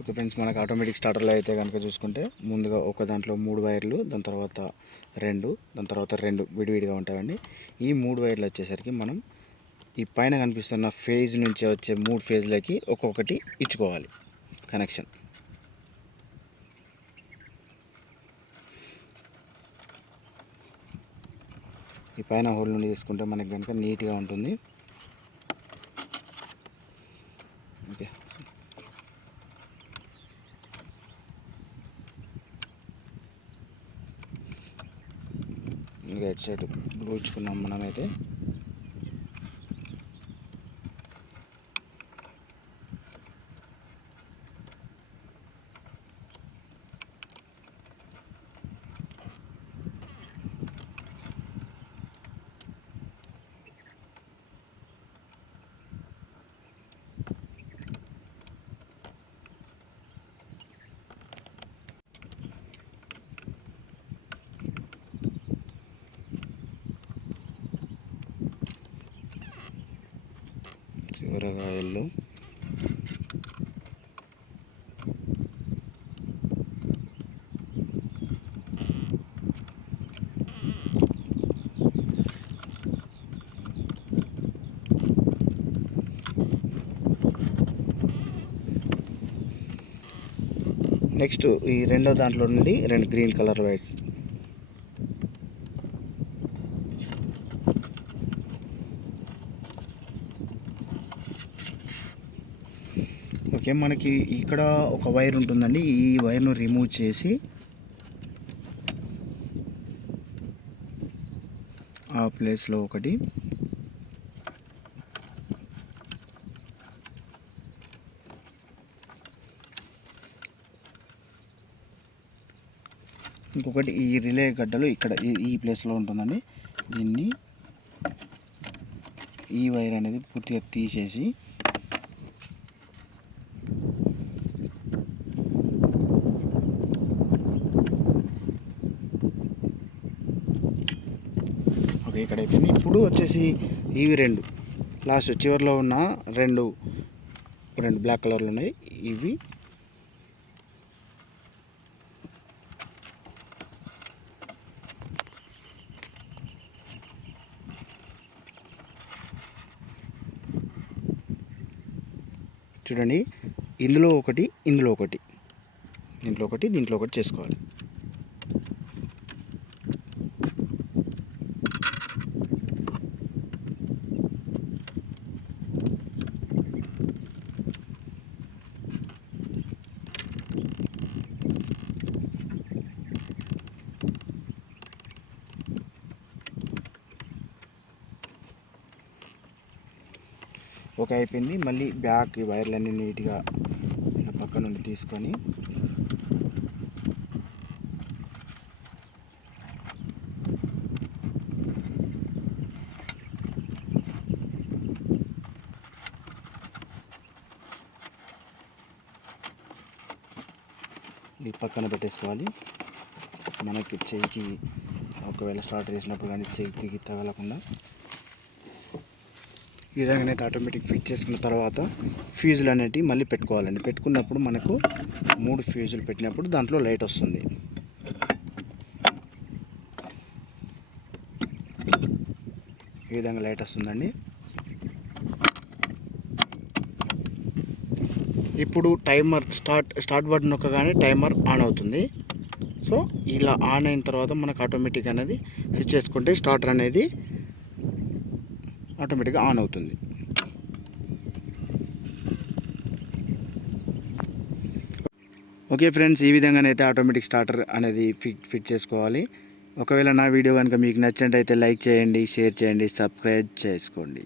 Okay friends, మనకు automatic స్టార్టర్లో అయితే కనుక చూసుకుంటే ముందుగా ఒక దాంట్లో 3 వైర్లు, దాని తర్వాత 2, దాని తర్వాత 2 విడివిడిగా ఉంటాయండి. ఈ 3 వైర్లు వచ్చేసరికి మనం ఈ పైన కనిపిస్తున్న ఫేజ్ నుంచి వచ్చే 3 ఫేజ్లకి ఒక్కొక్కటి ఇచ్చుకోవాలి కనెక్షన్. ఈ పైన హోల్ నుండి తీసుకుంటే మనకి కనుక నీట్గా ఉంటుంది. ఓకే, ఇంకా ఎట్ సైడ్ బ్లూ ఇచ్చుకున్నాం మనమైతే. చివరగా ఎల్లో, నెక్స్ట్ ఈ రెండో దాంట్లో నుండి 2 గ్రీన్ కలర్ వైర్స్. ఓకే, మనకి ఇక్కడ ఒక వైర్ ఉంటుందండి. ఈ వైర్ను రిమూవ్ చేసి ఆ ప్లేస్లో ఒకటి, ఇంకొకటి ఈ రిలే గడ్డలు ఇక్కడ ఈ ప్లేస్లో ఉంటుందండి. దీన్ని ఈ వైర్ అనేది పూర్తిగా తీసేసి ఓకే ఇక్కడ అయిపోయింది. ఇప్పుడు వచ్చేసి ఇవి 2 లాస్ట్ చివరిలో ఉన్న 2 బ్లాక్ కలర్లు ఉన్నాయి. ఇవి చూడండి, ఇందులో ఒకటి, ఇందులో ఒకటి, దీంట్లో ఒకటి, దీంట్లో ఒకటి చేసుకోవాలి. ఓకే అయిపోయింది. మళ్ళీ బ్యాక్ ఈ వైర్లన్నీ నీట్గా ఇలా పక్క నుండి తీసుకొని ఈ పక్కన పెట్టేసుకోవాలి. మనకి చెయ్యికి ఒకవేళ స్టార్ట్ చేసినప్పుడు కానీ చెయ్యికి తగలకుండా ఈ విధంగా అయితే ఆటోమేటిక్ ఫిట్ చేసుకున్న తర్వాత ఫ్యూజులు అనేటివి మళ్ళీ పెట్టుకోవాలండి. పెట్టుకున్నప్పుడు మనకు 3 ఫ్యూజులు పెట్టినప్పుడు దాంట్లో లైట్ వస్తుంది. ఈ విధంగా లైట్ వస్తుందండి. ఇప్పుడు టైమర్ స్టార్ట్ బటన్ నొక్కగానే టైమర్ ఆన్ అవుతుంది. సో ఇలా ఆన్ అయిన తర్వాత మనకు ఆటోమేటిక్ అనేది స్విచ్ చేసుకుంటే స్టార్టర్ అనేది ఆటోమేటిక్గా ఆన్ అవుతుంది. ఓకే ఫ్రెండ్స్, ఈ విధంగానైతే ఆటోమేటిక్ స్టార్టర్ అనేది ఫిట్ చేసుకోవాలి. ఒకవేళ నా వీడియో కనుక మీకు నచ్చినట్టయితే లైక్ చేయండి, షేర్ చేయండి, సబ్స్క్రైబ్ చేసుకోండి.